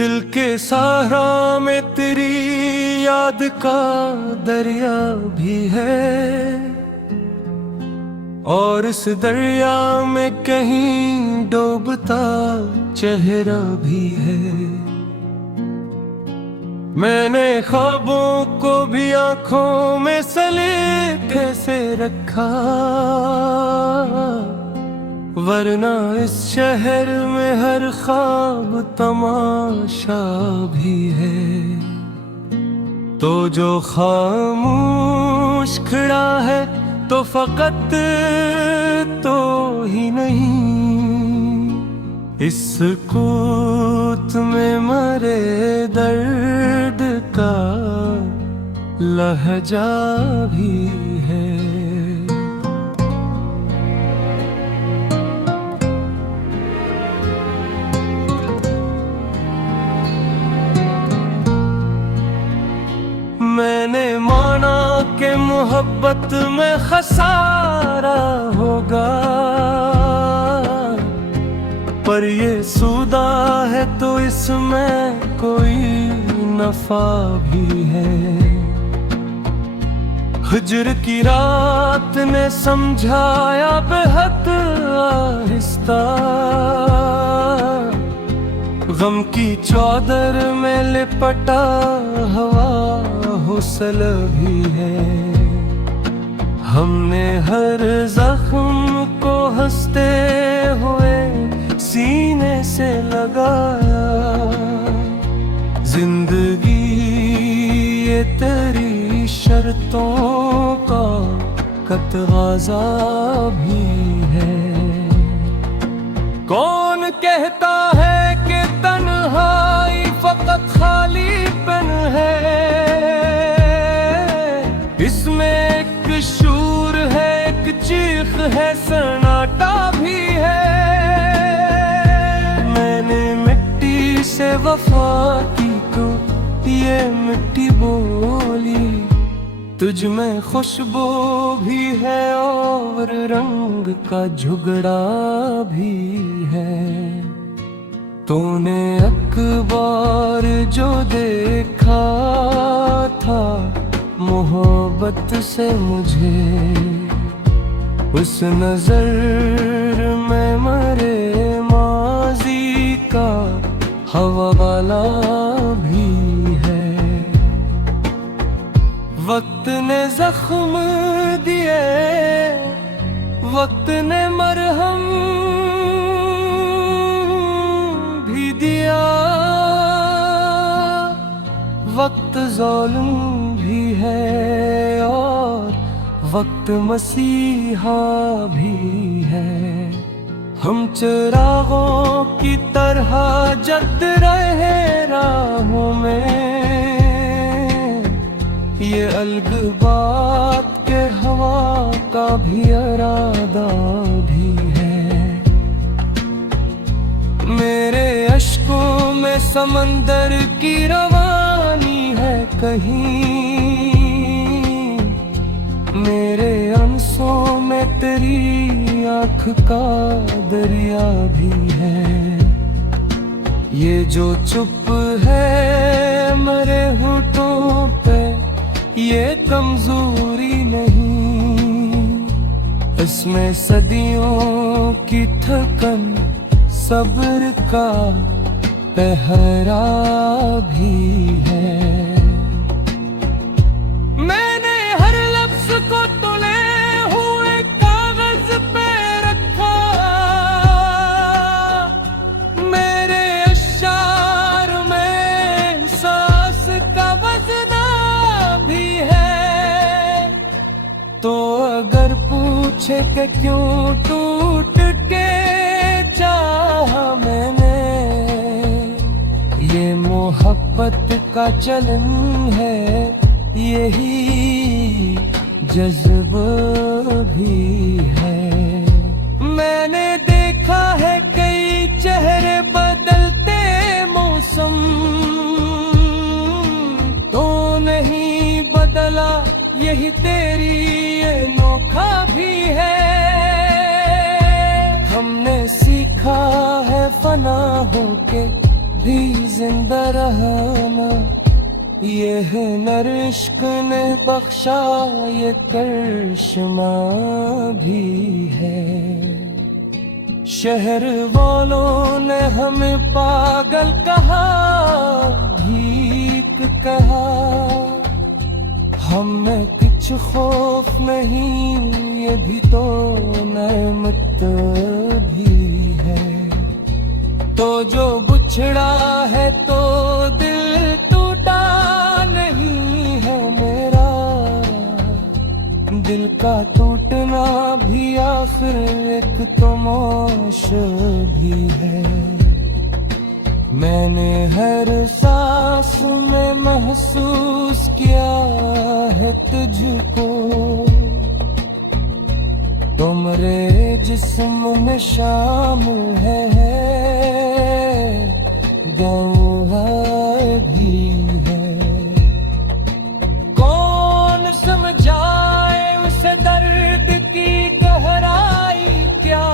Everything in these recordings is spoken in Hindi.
दिल के सहारा में तेरी याद का दरिया भी है, और इस दरिया में कहीं डूबता चेहरा भी है। मैंने ख्वाबों को भी आंखों में सलीके से रखा, वरना इस शहर में हर ख्वाब तमाशा भी है। तो जो खामोश खड़ा है तो फकत तो ही नहीं, इस सुकूत में मरे दर्द का लहजा भी है। मैंने माना कि मोहब्बत में खसारा होगा, पर ये सूदा है तो इसमें कोई नफा भी है। हिज्र की रात ने समझाया बेहद आहिस्ता, गम की चादर में लिपटा हवा हुस्न भी है। हमने हर जख्म को हंसते हुए सीने से लगाया, जिंदगी ये तेरी शर्तों का कतगाजा भी है। कौन कहता है कि तन्हाई फकत खालीपन है, इसमें एक शूर है, एक चीख है, सन्नाटा भी है। मैंने मिट्टी से वफा की तो ये मिट्टी बोली, तुझ में खुशबू भी है और रंग का झुगड़ा भी है। तूने अखबार जो देखा था मोहब्बत से मुझे, उस नजर में मरे माजी का हवाला भी है। वक्त ने जख्म दिए, वक्त ने मरहम भी दिया, वक्त ज़ालिम भी है और वक्त मसीहा भी है। हम चिरागों की तरह जद रहे राहों में, ये अलग बात के हवा का भी इरादा भी है। मेरे अश्कों में समंदर की रवानी है कहीं, मेरे आंसुओं में तेरी आँख का दरिया भी है। ये जो चुप है मरे होठों पे, ये कमजोरी नहीं, इसमें सदियों की थकन सब्र का पहरा भी है। मैंने हर लफ्ज को तुले हुए कागज पे रखा, मेरे अश्शार में सांस का वजना भी है। तो अगर पूछे कि क्यों टूट के चाहा मैंने, ये मोहब्बत का चलन है, यही जज्बा भी है। मैंने देखा है कई चेहरे बदलते मौसम, तो नहीं बदला यही तेरी ये नोखा भी है। हमने सीखा है फना होके भी जिंदा रहना, ये है नर इश्क ने बख्शा, ये करिश्मा भी है। शहर वालों ने हमें पागल कहा, भीख कहा, हमें कुछ खौफ नहीं, ये भी तो नेमत भी है। तो जो बुछड़ा है तो दिल टूटा नहीं है मेरा, दिल का टूटना भी आखिर एक तमाश भी है। मैंने हर सांस में महसूस किया है तुझको, तुम्हारे जिस्म में शामिल है गौहर भी है। कौन समझाए उसे दर्द की गहराई क्या,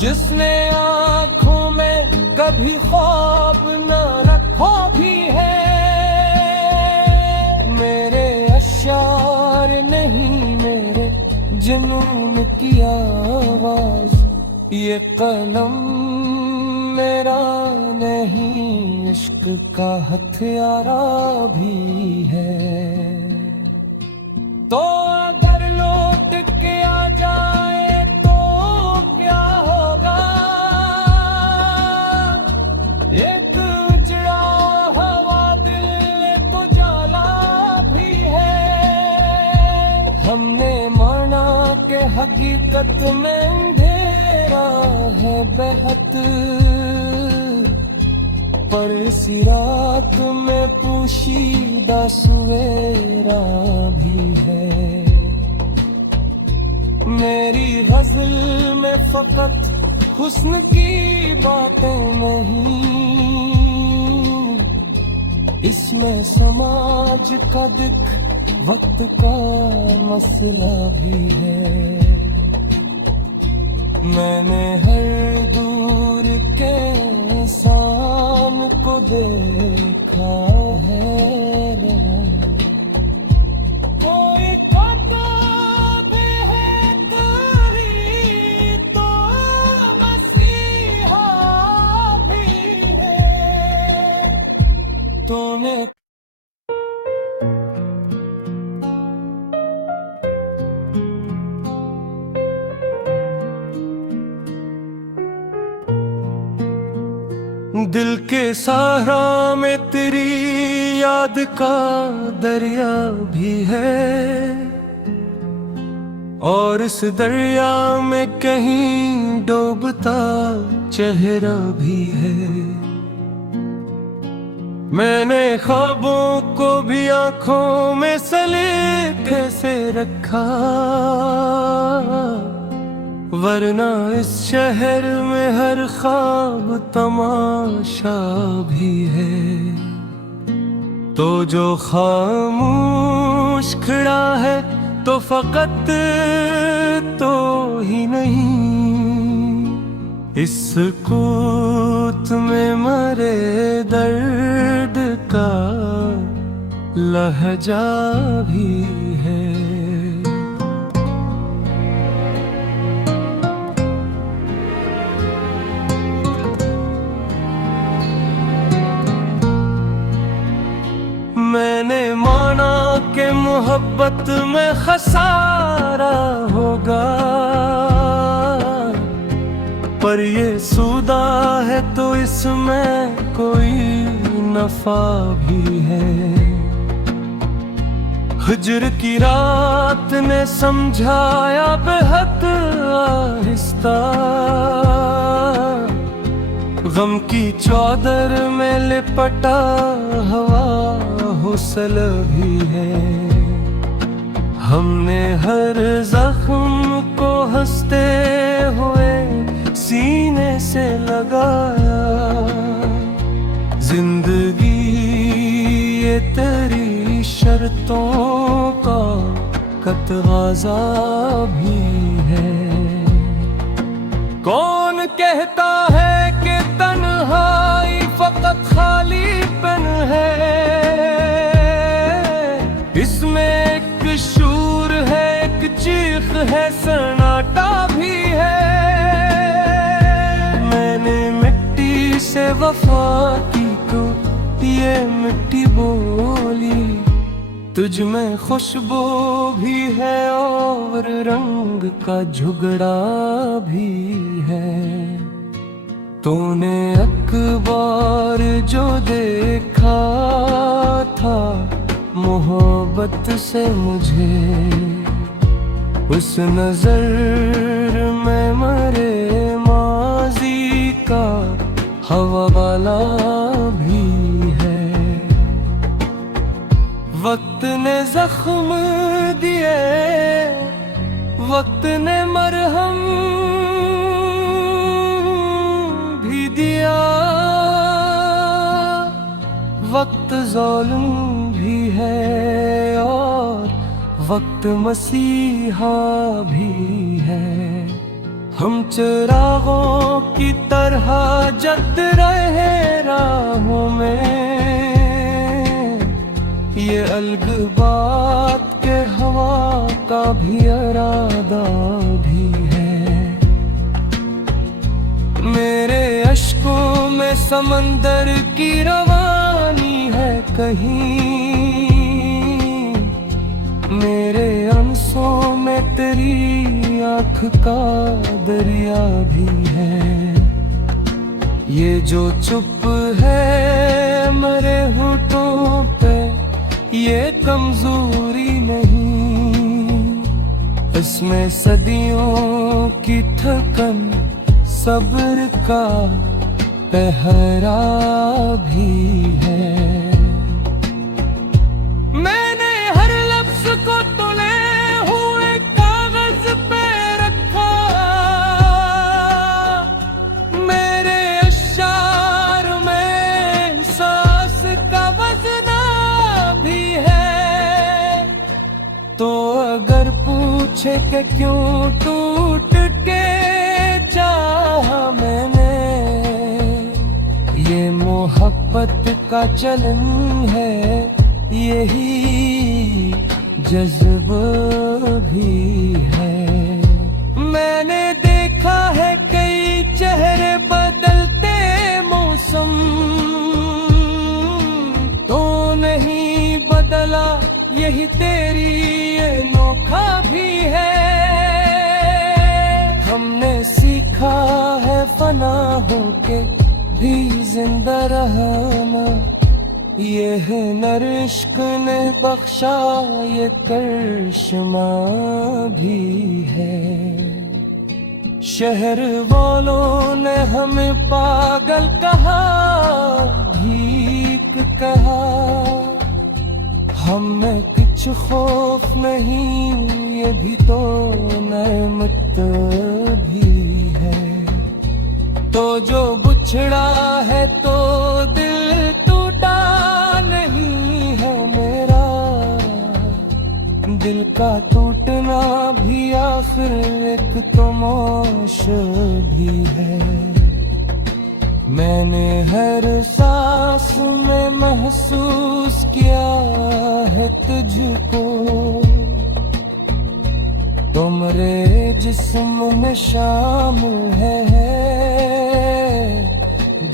जिसने आंखों में कभी ख्वाब न रखा भी है। मेरे अशार नहीं, मेरे जुनून की आवाज, ये कलम मेरा नहीं, इश्क का हथियारा भी है। तो अगर लौट के आ जाए तो क्या होगा, एक उजड़ा हवा दिल को जाला भी है। हमने माना के हकीकत में अंधेरा है बेहद, पर इसी रात में पोशीदा सवेरा भी है। मेरी गजल में फकत हुस्न की बातें नहीं, इसमें समाज का दिख वक्त का मसला भी है। मैंने हर दूर के इंसान को देखा है, कोई कहता भी है तू तो मसीहा भी है। तूने दिल के सहारा में तेरी याद का दरिया भी है, और इस दरिया में कहीं डूबता चेहरा भी है। मैंने ख्वाबों को भी आंखों में सलीके से रखा, वरना इस शहर में हर ख्वाब तमाशा भी है। तो जो खामोश खड़ा है तो फकत तो ही नहीं, इस सूत में मरे दर्द का लहजा भी है। मैंने माना कि मोहब्बत में खसारा होगा, पर ये सूदा है तो इसमें कोई नफा भी है। हिज्र की रात ने समझाया बेहद आहिस्ता, गम की चादर में लिपटा हवा हुस्न भी है। हमने हर जख्म को हंसते हुए सीने से लगाया, जिंदगी ये तेरी शर्तों का कतगाजा भी है। कौन कहता है कि तन्हाई फकत खालीपन है, इसमें एक शूर है, एक चीख है, सन्नाटा भी है। मैंने मिट्टी से वफा की तो ये मिट्टी बोली, तुझ में खुशबू भी है और रंग का झुगड़ा भी है। तूने अखबार जो देखा था मोहब्बत से मुझे, उस नजर में मरे माजी का हवा वाला भी है। वक्त ने जख्म दिए, वक्त ने मरहम भी दिया, वक्त ज़ालिम भी है और वक्त मसीहा भी है। हम चिरागों की तरह जल रहे राहों में, ये अलग बात के हवा का भी इरादा भी है। मेरे अश्कों में समंदर की रवानी है कहीं, मेरे आंसुओं में तेरी आँख का दरिया भी है। ये जो चुप है मरे होठों पे, ये कमजोरी नहीं, इसमें सदियों की थकन सब्र का पहरा भी है। मैंने हर लफ्ज को तुले हुए कागज पे रखा, मेरे अशार में सांस का वजना भी है। तो अगर पूछे कि क्यों टूट के चाहा मैंने, ये मोहब्बत का चलन है, यही जज्बा भी है। मैंने देखा है कई चेहरे बदलते मौसम, तो नहीं बदला यही तेरी अनोखा भी है। हमने सीखा है फना होके भी जिंदा रहना, ये है नरिश्क ने बख्शा, ये करिश्मा भी है। शहर वालों ने हमें पागल कहा, भीख कहा, हमें कुछ खौफ नहीं, ये भी तो नेमत भी है। तो जो बुछड़ा है तो दिल टूटा नहीं है मेरा, दिल का टूटना भी आखिर एक तमाश भी है। मैंने हर सांस में महसूस किया है तुझको, तुम्हारे जिस्म में शामिल है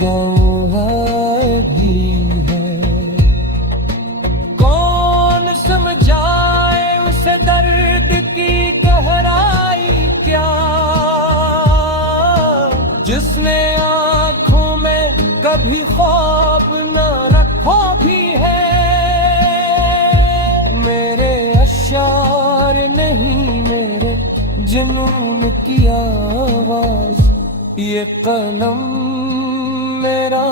गौहर भी है। कौन समझाए उसे दर्द की गहराई क्या, जिसने आँखों में कभी ख्वाब न रखो भी है। मेरे अशार नहीं मेरे जुनून की आवाज, ये कलम मेरा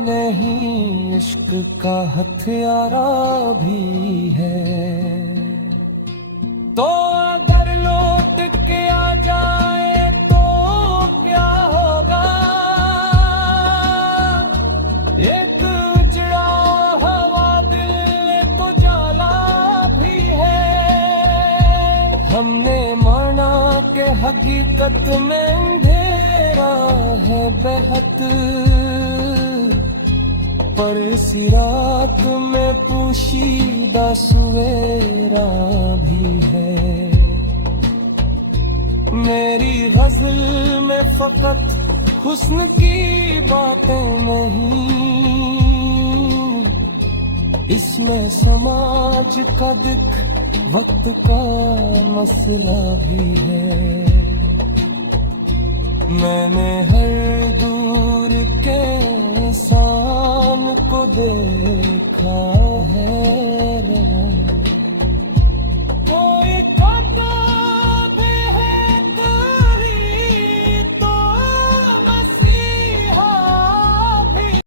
नहीं, इश्क का हथियारा भी है। तो अगर लौट के आ जाए तो क्या होगा, एक उजड़ा हवा दिल तो जाला भी है। हमने माना के हकीकत में अंधेरा है बेहद, सी रात में पोशीदा सवेरा भी है। मेरी गजल में फकत हुस्न की बातें नहीं, इसमें समाज का दिख वक्त का मसला भी है। मैंने हर दूर के इंसान को देखा